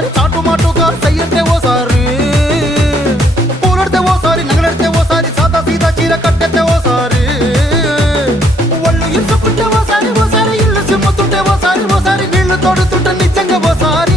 ఓసారి చాటు మాటుగా సయ్యంటే ఓసారి పూలడితే ఓసారి నగలడితే ఓసారి సాదా సీదా చీర కట్టెత్తే ఓసారి ఒళ్ళు ఇసుకుంటే ఓసారి ఓసారి ఇల్లు చిమ్ముతుంటే ఓసారి ఓసారి నీళ్లు తోడుతుంటే నిజంగా ఓసారి